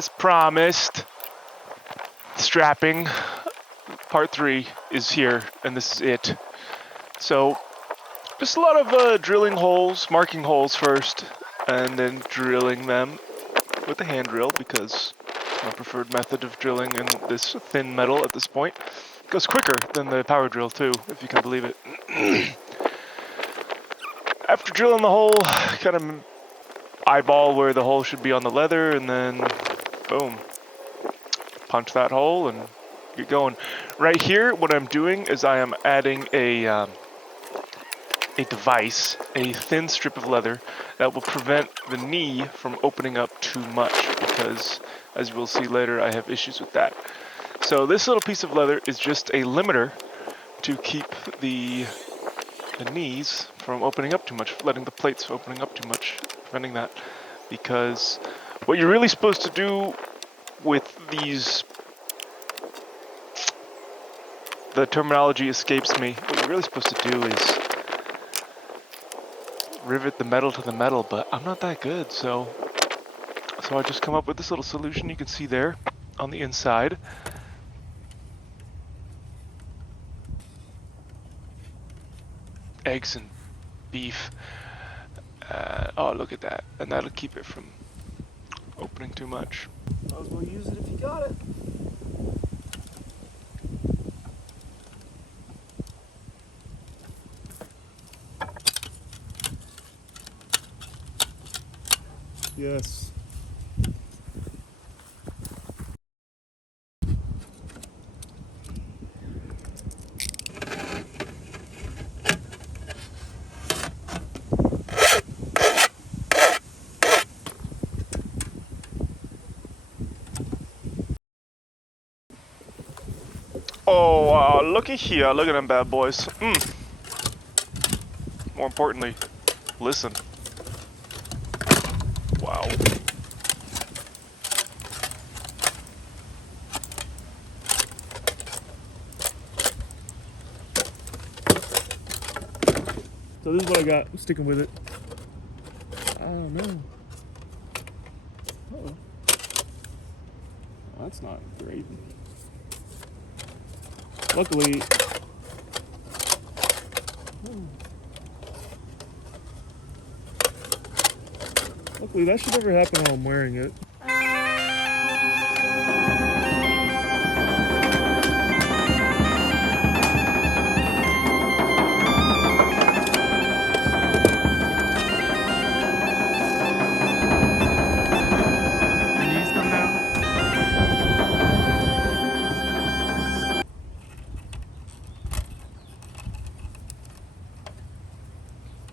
as promised, strapping part 3 is here, and this is it. So, just a lot of drilling holes, marking holes first, and then drilling them with a hand drill, because my preferred method of drilling in this thin metal at this point. It goes quicker than the power drill too, if you can believe it. After drilling the hole, kind of eyeball where the hole should be on the leather, and then boom, punch that hole and get going. Right here, what I'm doing is I am adding a device, a thin strip of leather that will prevent the knee from opening up too much, because as you will see later, I have issues with that. So this little piece of leather is just a limiter to keep the knees from opening up too much, letting the plates opening up too much, preventing that. Because what you're really supposed to do with these, the terminology escapes me, what you're really supposed to do is rivet the metal to the metal, but I'm not that good, so I just come up with this little solution you can see there on the inside. Eggs and beef. Oh, look at that. And that'll keep it from opening too much. Might as well use it if you got it. Yes. Oh, looky here. Look at them bad boys. More importantly, listen. Wow. So this is what I got. I'm sticking with it. I don't know. Uh-oh. Well, that's not great. Luckily, that should never happen while I'm wearing it.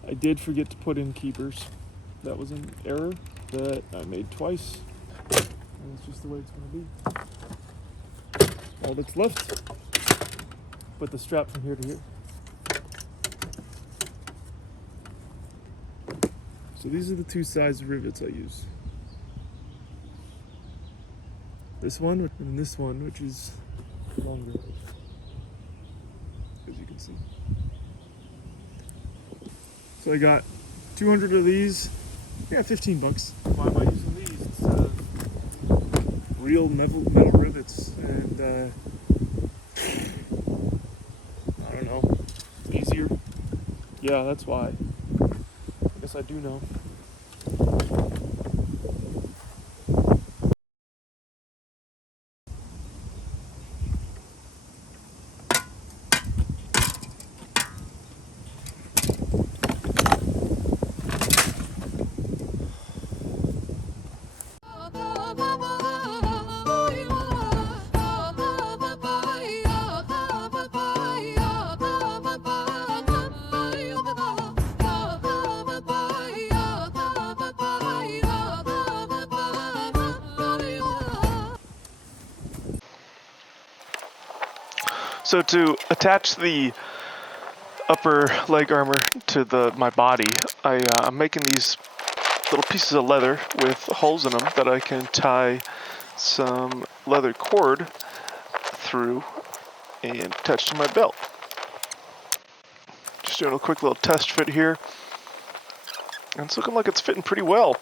I did forget to put in keepers. That was an error that I made twice. And it's just the way it's going to be. All that's left, put the strap from here to here. So these are the two size rivets I use. This one and this one, which is longer, as you can see. So I got 200 of these. Yeah, 15 bucks. Why am I using these? It's real metal rivets, and I don't know, easier. Yeah, that's why. I guess I do know. So to attach the upper leg armor to my body, I'm making these little pieces of leather with holes in them that I can tie some leather cord through and attach to my belt. Just doing a quick little test fit here, and it's looking like it's fitting pretty well.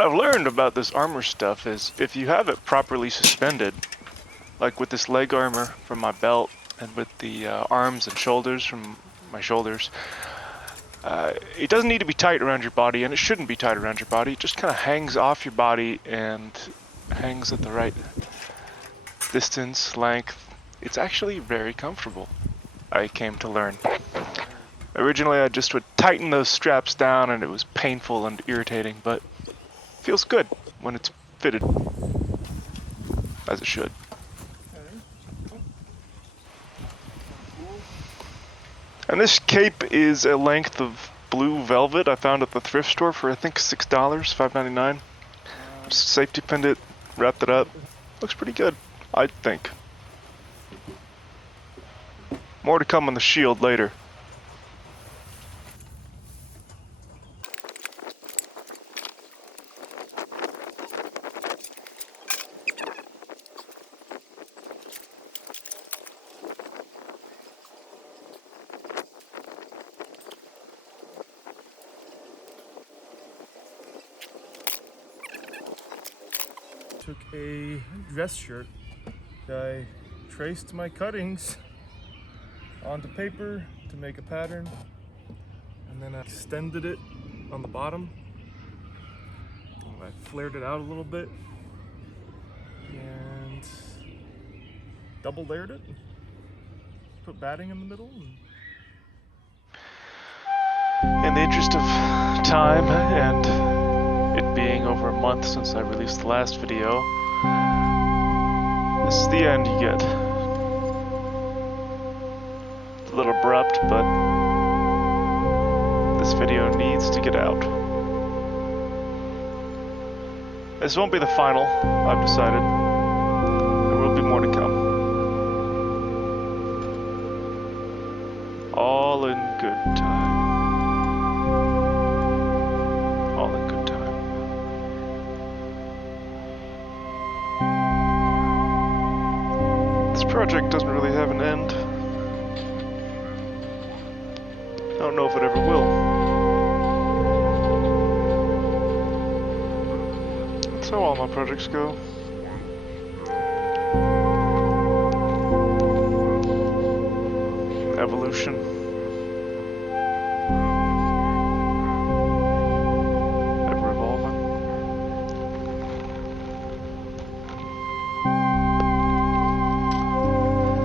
what I've learned about this armor stuff is if you have it properly suspended, like with this leg armor from my belt and with the arms and shoulders from my shoulders, it doesn't need to be tight around your body, and it shouldn't be tight around your body. It just kind of hangs off your body and hangs at the right distance, length. It's actually very comfortable, I came to learn. Originally I just would tighten those straps down and it was painful and irritating, but it feels good when it's fitted, as it should. And this cape is a length of blue velvet I found at the thrift store for I think $6, $5.99. Just safety pinned it, wrapped it up. Looks pretty good, I think. More to come on the shield later. Took a dress shirt that I traced my cuttings onto paper to make a pattern, and then I extended it on the bottom. I flared it out a little bit and double layered it. Put batting in the middle. In the interest of time and it being over a month since I released the last video, this is the end you get. A little abrupt, but this video needs to get out. This won't be the final, I've decided. There will be more to come. All in good time. All in good time. This project doesn't really have an end. I don't know if it ever will. That's how all my projects go. Evolution. Ever evolving.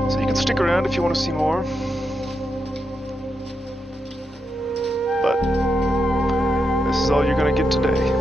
So you can stick around if you want to see more. But this is all you're gonna get today.